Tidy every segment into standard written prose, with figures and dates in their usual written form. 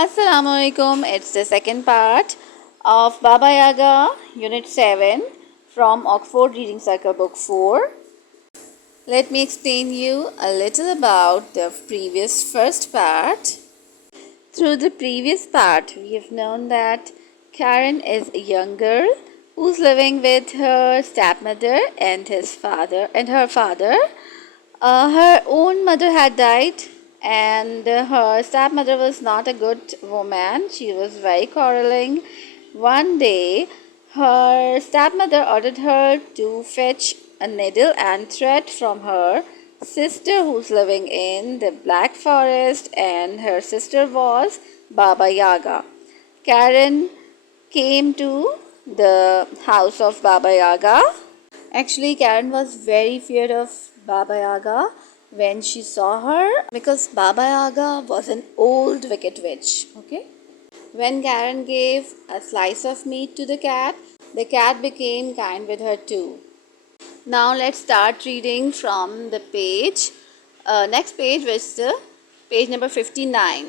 Assalamualaikum. It's the second part of Baba Yaga, Unit 7 from Oxford Reading Circle Book 4. Let me explain you a little about the previous first part. Through the previous part, we have known that Karen is a young girl who's living with her stepmother and her father. Her own mother had died, and her stepmother was not a good woman. She was very quarreling. One day, her stepmother ordered her to fetch a needle and thread from her sister who's living in the Black Forest, and her sister was Baba Yaga. Karen came to the house of Baba Yaga. Actually, Karen was very feared of Baba Yaga when she saw her because Baba Yaga was an old wicked witch. Okay. When Karen gave a slice of meat to the cat became kind with her too. Now let's start reading from the page. Next page was the page number 59.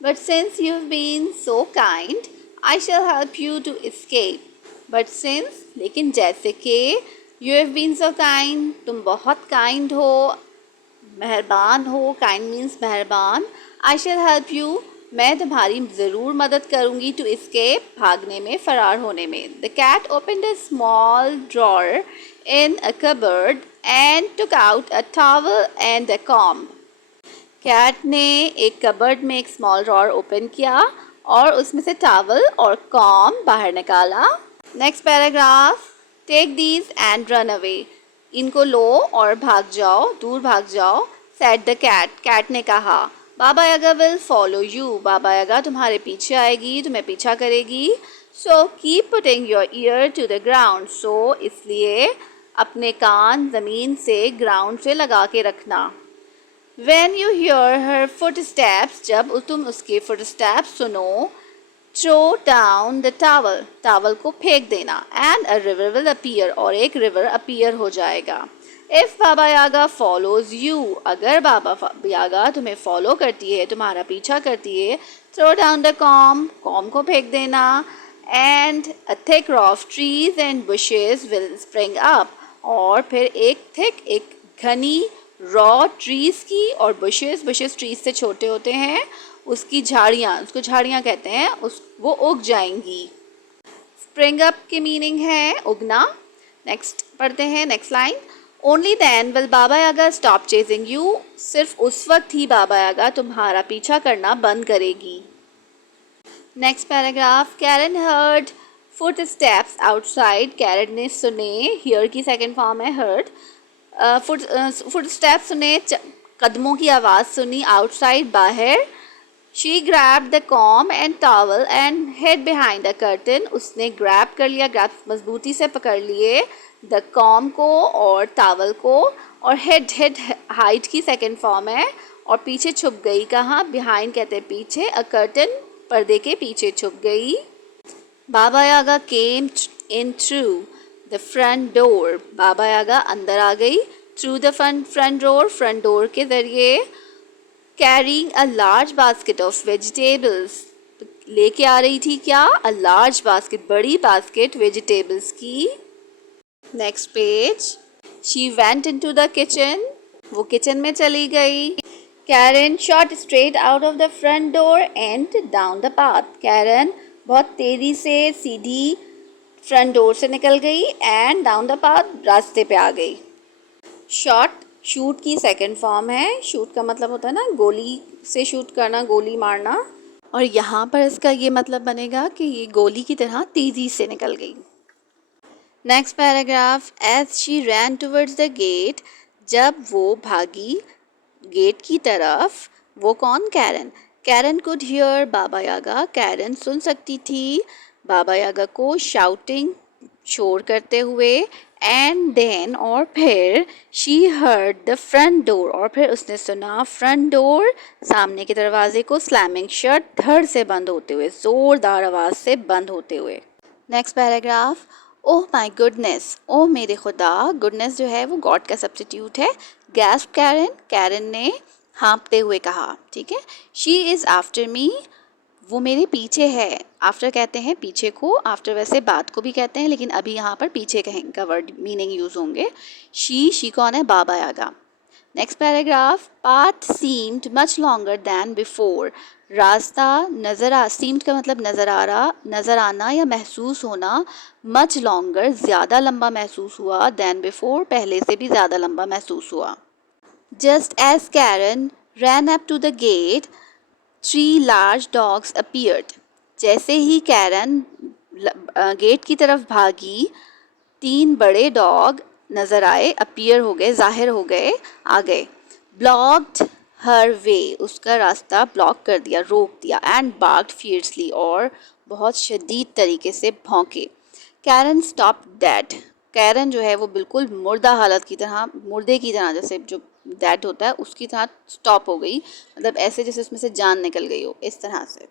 But since you've been so kind, I shall help you to escape. But since, लेकिन जैसे कि you have been so kind, तुम बहुत kind हो, मेहरबान हो, kind means मेहरबान, I shall help you, मैं तुम्हारी ज़रूर मदद करूँगी to escape, भागने में, फरार होने में. The cat opened a small drawer in a cupboard and took out a towel and a comb. Cat ने एक कबर्ड में एक स्मॉल ड्रॉअर ओपन किया और उसमें से टावल और कॉम बाहर निकाला. Next paragraph. Take these and run away. इनको लो और भाग जाओ, दूर भाग जाओ. Said the cat. कैट ने कहा. बाबा यागा विल फॉलो यू. बाबा यागा तुम्हारे पीछे आएगी, तुम्हें पीछा करेगी. So keep putting your ear to the ground. So इसलिए अपने कान ज़मीन से, ग्राउंड से लगा के रखना. When you hear her footsteps, जब तुम उसके footsteps सुनो, throw down the towel. towel को फेंक देना. And a river will appear. और एक river appear हो जाएगा. If Baba Yaga follows you, अगर बाबा यागा तुम्हें follow करती है, तुम्हारा पीछा करती है, throw down the comb. comb को फेंक देना. And a thick row of trees and bushes will spring up. और फिर एक घनी रॉ ट्रीज़ की और बुशेस ट्रीज से छोटे होते हैं, उसकी झाड़ियाँ, उसको झाड़ियाँ कहते हैं, वो उग जाएंगी. स्प्रिंग अप की मीनिंग है उगना. नेक्स्ट पढ़ते हैं. Next line. Only then will Baba Yaga stop chasing you. सिर्फ उस वक्त ही बाबा यागा तुम्हारा पीछा करना बंद करेगी. Next paragraph. Karen heard footsteps outside. Karen ने सुने, हियर की सेकेंड फॉर्म है हर्ड. फुट स्टेप सुने, कदमों की आवाज़ सुनी. आउटसाइड बाहर. She grab the comb and towel and head behind the curtain. उसने ग्रैब कर लिया, ग्रैब मजबूती से पकड़ लिए द कॉम को और टावल को. और हेड हाइट की सेकेंड फॉर्म है. और पीछे छुप गई. कहाँ? बिहाइंड कहते हैं पीछे. अ कर्टन पर्दे के पीछे छुप गई. Baba Yaga came in through the front door. Baba Yaga अंदर आ गई. थ्रू द फ्रंट डोर के ज़रिए. Carrying a large basket of vegetables. लेके आ रही थी क्या? अ लार्ज बास्केट, बड़ी बास्केट वेजिटेबल्स की. Next page. She went into the kitchen. वो किचन में चली गई. Karen shot straight out of the front door and down the path. Karen बहुत तेज़ी से सीधी फ्रंट डोर से निकल गई एंड डाउन द पाथ, रास्ते पे आ गई. शॉट, शूट की सेकंड फॉर्म है. शूट का मतलब होता है ना गोली से शूट करना, गोली मारना. और यहाँ पर इसका ये मतलब बनेगा कि ये गोली की तरह तेज़ी से निकल गई. Next paragraph. As she ran towards the gate. जब वो भागी गेट की तरफ. वो कौन? Karen. Karen could hear Baba Yaga. Karen सुन सकती थी बाबा यागा को शाउटिंग, शोर करते हुए. एंड देन और फिर she heard the front door. और फिर उसने सुना फ्रंट डोर, सामने के दरवाजे को स्लैमिंग शट, धड़ से बंद होते हुए, ज़ोरदार आवाज़ से बंद होते हुए. Next paragraph. Oh my goodness. Oh मेरे खुदा. गुडनेस जो है वो गॉड का सब्स्टिट्यूट है. Gasp Karen. कैरन ने हाँपते हुए कहा, ठीक है। शी इज़ आफ्टर मी, वो मेरे पीछे है। आफ्टर कहते हैं पीछे को, आफ्टर वैसे बात को भी कहते हैं, लेकिन अभी यहाँ पर पीछे कहें का वर्ड मीनिंग यूज़ होंगे। शी कौन है? बाबा यागा। Next paragraph, path seemed much longer then before, रास्ता नज़र आ, सीम्ड का मतलब नज़र आ रहा, नज़र आना या महसूस होना, मच लॉन्गर ज़्यादा लंबा महसूस हुआ, दैन बिफोर पहले से भी ज़्यादा लंबा महसूस हुआ। Just as Karen ran up to the gate, 3 large dogs appeared, जैसे ही कैरन गेट की तरफ भागी, 3 बड़े डॉग नज़र आए, अपीयर हो गए, ज़ाहिर हो गए, आ गए। ब्लॉक्ड हर वे, उसका रास्ता ब्लॉक कर दिया, रोक दिया। एंड बार्क्ड फियर्सली, और बहुत शदीद तरीके से भौंके। कैरन स्टॉप डेड, कैरन जो है वो बिल्कुल मुर्दा हालत की तरह, मुर्दे की तरह, जैसे जो डेड होता है उसकी तरह स्टॉप हो गई, मतलब ऐसे जैसे उसमें से जान निकल गई हो, इस तरह से।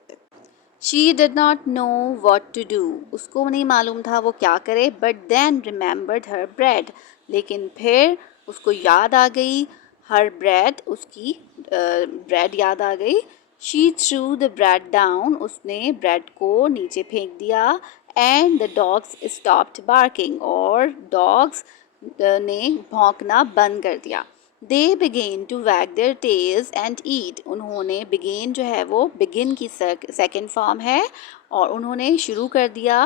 She did not know what to do, उसको नहीं मालूम था वो क्या करे। But then remembered her bread, लेकिन फिर उसको याद आ गई her bread, उसकी ब्रेड याद आ गई। She threw the bread down, उसने ब्रेड को नीचे फेंक दिया। And the dogs stopped barking, और डॉग्स ने भौंकना बंद कर दिया। They began to wag their tails and eat, उन्होंने begin जो है वो begin की सेकेंड फॉर्म है, और उन्होंने शुरू कर दिया।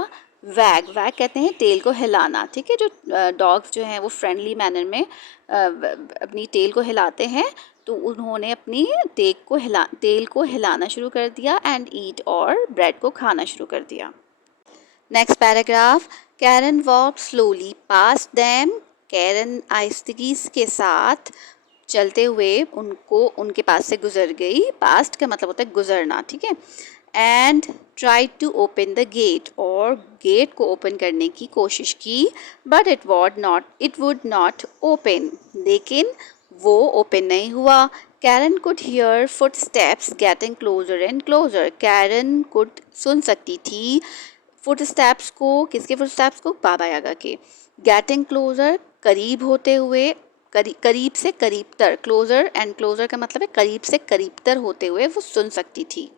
वैग, वैग कहते हैं टेल को हिलाना, ठीक है। जो डॉग्स जो हैं वो फ्रेंडली मैनर में अपनी टेल को हिलाते हैं, तो उन्होंने अपनी टेल को हिलाना शुरू कर दिया। एंड ईट, और ब्रेड को खाना शुरू कर दिया। Next paragraph, Karen walk slowly past them, Karen आहिस्तगी के साथ चलते हुए उनके पास से गुजर गई। पास्ट का मतलब होता है गुजरना, ठीक है। And try to open the gate, और गेट को ओपन करने की कोशिश की। But it would not open, लेकिन वो ओपन नहीं हुआ। Karen could hear footsteps getting closer and closer, Karen could सुन सकती थी फुट स्टेप्स को, किसके फुट स्टेप्स को? बाबा यागा के। गेटिंग क्लोजर, करीब होते हुए, करीब से करीबतर, क्लोजर एंड क्लोजर का मतलब है करीब से करीबतर होते हुए वो सुन सकती थी।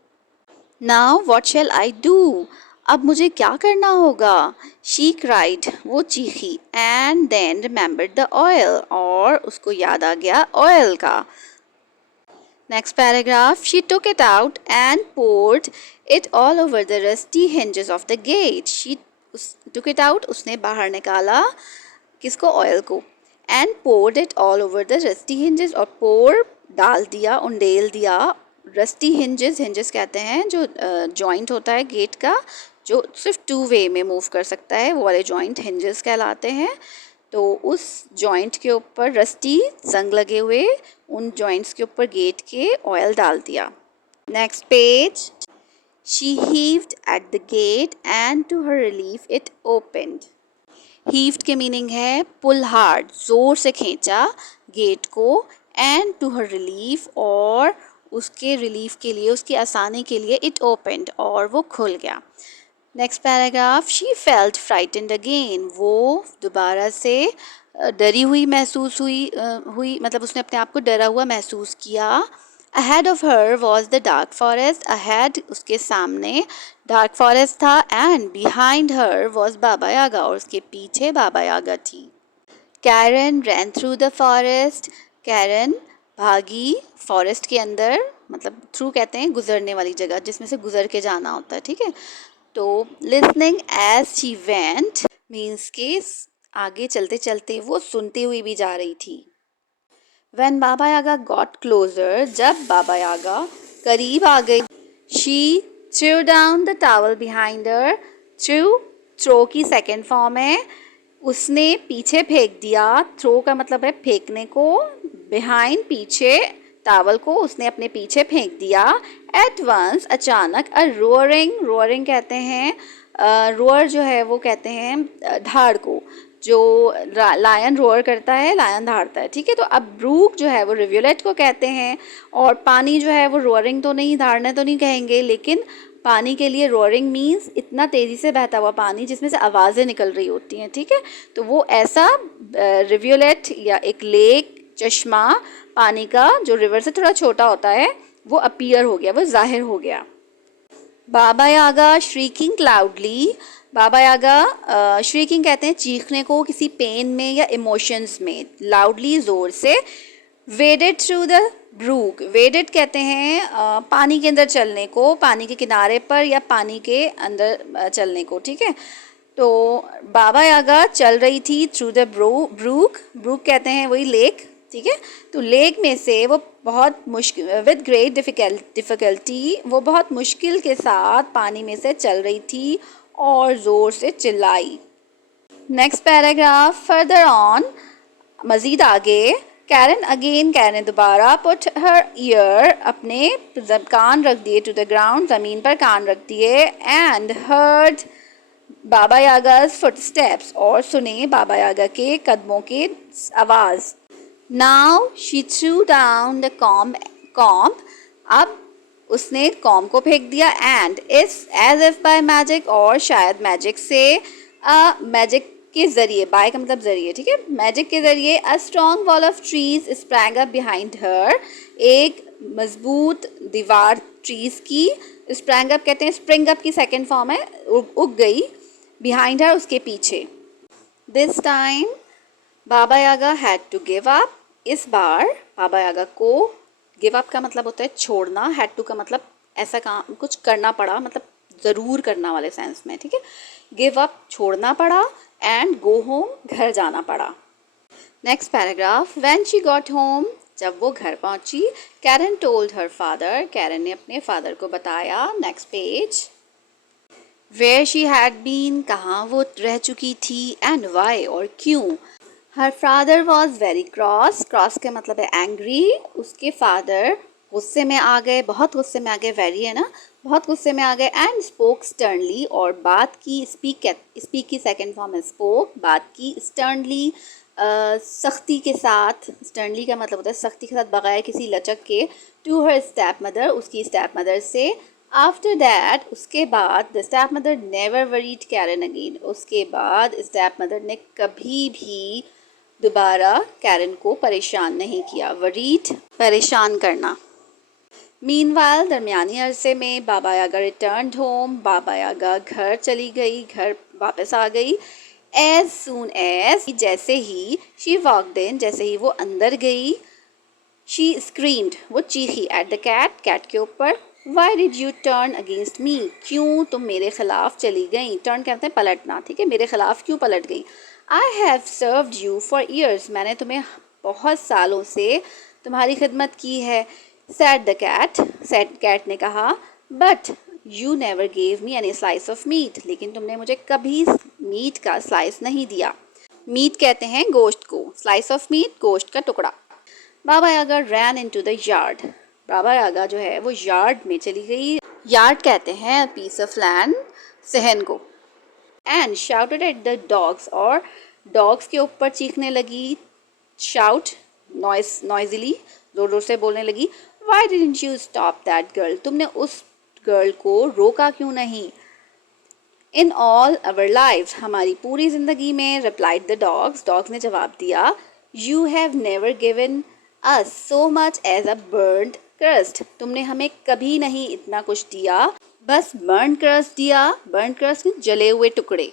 Now what shall I do, अब मुझे क्या करना होगा? शी क्राइड, वो चीखी। And then remembered the oil, और उसको याद आ गया ऑयल का। Next paragraph, she took it out and poured it all over the rusty hinges of the gate. She took it out, उसने बाहर निकाला किसको? ऑयल को। And poured it all over the rusty hinges, और pour डाल दिया, उंडेल दिया। rusty hinges, hinges कहते हैं जो जॉइंट होता है गेट का, जो सिर्फ 2 वे में मूव कर सकता है, वो वाले जॉइंट hinges कहलाते हैं। तो उस जॉइंट के ऊपर रस्टी जंग लगे हुए उन जॉइंट्स के ऊपर गेट के ऑयल डाल दिया। Next page, she heaved at the gate and to her relief it opened. Heaved के मीनिंग है पुल हार्ड, जोर से खींचा गेट को। एंड टू हर रिलीफ, और उसके रिलीफ के लिए, उसकी आसानी के लिए, इट ओपनड, और वो खुल गया। Next paragraph, she felt frightened again, वो दोबारा से डरी हुई महसूस हुई, मतलब उसने अपने आप को डरा हुआ महसूस किया। Ahead of her was the dark forest, ahead उसके सामने डार्क फॉरेस्ट था। And behind her was Baba Yaga, और उसके पीछे बाबा यागा थी। Karen ran through the forest, Karen भागी फॉरेस्ट के अंदर, मतलब थ्रू कहते हैं गुजरने वाली जगह, जिसमें से गुजर के जाना होता है, ठीक है। तो listening as she went means के आगे चलते चलते वो सुनती हुई भी जा रही थी। When बाबा यागा गॉट क्लोजर, जब बाबा यागा करीब आ गई, she threw down the towel behind her, throw की सेकेंड फॉर्म है, उसने पीछे फेंक दिया। थ्रो का मतलब है फेंकने को, बिहाइंड पीछे, टावल को उसने अपने पीछे फेंक दिया। एट वंस अचानक, अ रोअरिंग कहते हैं, रोअर जो है वो कहते हैं धाड़ को, जो लायन रोअर करता है, लायन धाड़ता है, ठीक है। तो अब ब्रूक जो है वो रिव्यूलेट को कहते हैं, और पानी जो है वो रोअरिंग तो नहीं, धाड़ने तो नहीं कहेंगे, लेकिन पानी के लिए रोअरिंग मीन्स इतना तेज़ी से बहता हुआ पानी जिसमें से आवाज़ें निकल रही होती हैं, ठीक है। तो वो ऐसा रिव्यूलेट या एक लेक चश्मा पानी का जो रिवर से थोड़ा छोटा होता है वो अपीयर हो गया, वो जाहिर हो गया। बाबा यागा श्रीकिंग लाउडली, बाबा यागा श्रीकिंग कहते हैं चीखने को किसी पेन में या इमोशंस में, लाउडली ज़ोर से। Waded through the brook, waded कहते हैं पानी के अंदर चलने को, पानी के किनारे पर या पानी के अंदर चलने को, ठीक है। तो बाबा यागा चल रही थी थ्रू द ब्रूक, ब्रूक कहते हैं वही लेक, ठीक है। तो लेक में से वो बहुत मुश्किल, विद ग्रेट डिफ़िकल्टी, वो बहुत मुश्किल के साथ पानी में से चल रही थी और ज़ोर से चिल्लाई। नेक्स्ट पैराग्राफ, फर्दर ऑन, मज़ीद आगे। कैरन अगेन, कैरन ने दोबारा पुट हर ईयर, अपने कान रख दिए, टू द ग्राउंड, ज़मीन पर कान रख दिए, एंड हर्ड बाबा यागा's फुटस्टेप्स, और सुने बाबा यागा के कदमों की आवाज़। Now she threw down the comb, अब उसने कॉम्ब को फेंक दिया, एंड इस एज इफ बाय मैजिक, और शायद मैजिक से, मैजिक के ज़रिए, बाय का मतलब ज़रिए, ठीक है, मैजिक के ज़रिए, a strong wall of trees sprang up behind her, एक मजबूत दीवार ट्रीज की, स्प्रैंग अप कहते हैं, स्प्रिंग अप की सेकेंड फॉर्म है, उग गई, बिहाइंड हर उसके पीछे। दिस टाइम बाबा यागा हैड टू गिव अप, इस बार बाबा यागा को, गिव अप का मतलब होता है छोड़ना, हैड टू का मतलब ऐसा काम कुछ करना पड़ा, मतलब ज़रूर करना वाले सेंस में, ठीक है। गिव अप छोड़ना पड़ा, एंड गो होम घर जाना पड़ा। Next paragraph, when she got home, जब वो घर पहुंची, Karen told her father, Karen ने अपने फादर को बताया। Next page, where she had been, कहाँ वो रह चुकी थी, एंड वाई, और क्यों। Her father was very cross, cross का मतलब है एंग्री, उसके फादर गुस्से में आ गए, बहुत गुस्से में आ गए, वेरी है ना, बहुत गुस्से में आ गए, एंड स्पोक स्टर्नली, और बात की, स्पीक की सेकेंड फॉर्म है स्पोक, बात की, स्टर्नली सख्ती के साथ, स्टर्नली का मतलब होता है सख्ती के साथ, बगैर किसी लचक के, टू हर स्टेप मदर, उसकी स्टेप मदर से। आफ्टर दैट, उसके बाद, the stepmother never worried Karen again, उसके बाद स्टेप मदर ने कभी भी दोबारा कैरन को परेशान नहीं किया, वरीड परेशान करना। मीनवाइल, दरमियानी अरसे में, बाबा यागा रिटर्न्ड होम, बाबा यागा घर चली गई, घर वापस आ गई। एज सून एज, जैसे ही, शी वॉक्ड इन, जैसे ही वो अंदर गई, शी स्क्रीम्ड, वो चीखी, एट द कैट, कैट के ऊपर। Y did U turn against me, क्यों तुम मेरे खिलाफ चली गई, टर्न कहते हैं पलटना, ठीक है, मेरे खिलाफ क्यों पलट गई। I have served you for years, मैंने तुम्हें बहुत सालों से तुम्हारी खिदमत की है। Said the cat, said cat ने कहा, but you never gave me any slice of meat, लेकिन तुमने मुझे कभी मीट का स्लाइस नहीं दिया। मीट कहते हैं गोश्त को, स्लाइस ऑफ मीट गोश्त का टुकड़ा। बाबा यागा रैन इनटू द यार्ड, बाबा यागा जो है वो यार्ड में चली गई, यार्ड कहते हैं पीस ऑफ लैंड, सहन को। And shouted at the dogs, और डॉग्स के ऊपर चीखने लगी, शाउट नॉइजली, जोर जोर से बोलने लगी। Y didn't you stop that girl, तुमने उस गर्ल को रोका क्यों नहीं। इन ऑल अवर लाइव्स, हमारी पूरी ज़िंदगी में, रिप्लाइड द डॉग्स, डॉग्स ने जवाब दिया। You have never given us so much as a burnt crust, तुमने हमें कभी नहीं इतना कुछ दिया, बस बर्न क्रस्ट दिया, बर्न क्रस्ट जले हुए टुकड़े।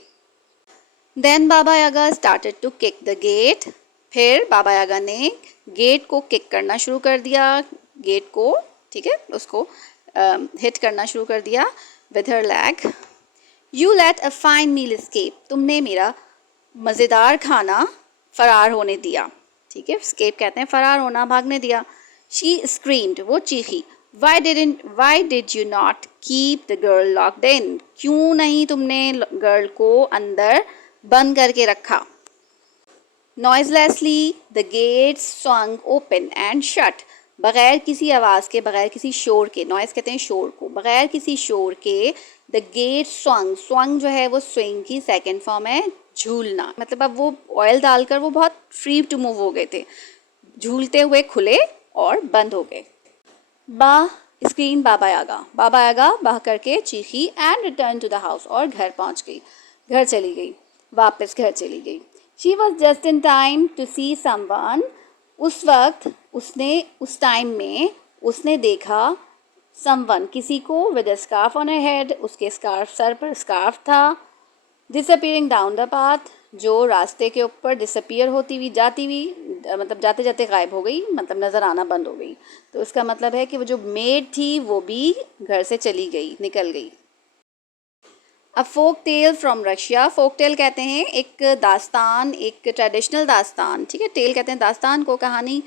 Then Baba Yaga started to kick the gate, फिर बाबा यागा ने गेट को किक करना शुरू कर दिया, गेट को, ठीक है, उसको हिट करना शुरू कर दिया with her leg. You let a fine meal escape, तुमने मेरा मज़ेदार खाना फरार होने दिया, ठीक है, एस्केप कहते हैं फरार होना, भागने दिया। शी स्क्रीम्ड, वो चीखी। Why did you not keep the girl locked in, क्यों नहीं तुमने गर्ल को अंदर बंद करके रखा। Noiselessly the gates swung open and shut, बगैर किसी आवाज़ के, बगैर किसी शोर के, नॉइज़ कहते हैं शोर को, बगैर किसी शोर के, द गेट swung जो है वो स्विंग की सेकेंड फॉर्म है, झूलना, मतलब अब वो ऑयल डालकर वो बहुत फ्री टू मूव हो गए थे, झूलते हुए खुले और बंद हो गए। बाह स्क्रीन बाबा यागा, बाबा यागा बाह करके चीखी, and return to the house, और घर पहुंच गई, घर चली गई, वापस घर चली गई। She was just in time to see someone, उस वक्त उसने उस टाइम में उसने देखा समवन किसी को with a scarf on her head, उसके स्कार्फ सर पर स्कार्फ था, डिसअपियरिंग डाउन द पाथ, जो रास्ते के ऊपर डिसअपियर होती हुई जाती हुई मतलब जाते जाते गायब हो गई, मतलब नज़र आना बंद हो गई। तो इसका मतलब है कि वो जो मेड थी वो भी घर से चली गई, निकल गई। A folk tale from Russia, folk tale कहते हैं एक दास्तान, एक ट्रेडिशनल दास्तान, ठीक है। टेल कहते हैं दास्तान को, कहानी।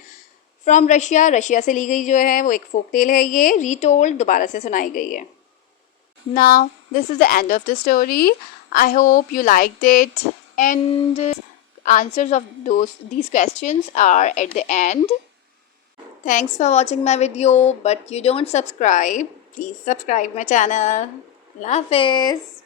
फ्रॉम रशिया, रशिया से ली गई जो है वो एक फोक टेल है। ये रीटोल्ड, दोबारा से सुनाई गई है। Now, this is the end of the story. I hope you liked it, and answers of these questions are at the end. Thanks for watching my video, but you don't subscribe. Please subscribe my channel. Allah Hafiz.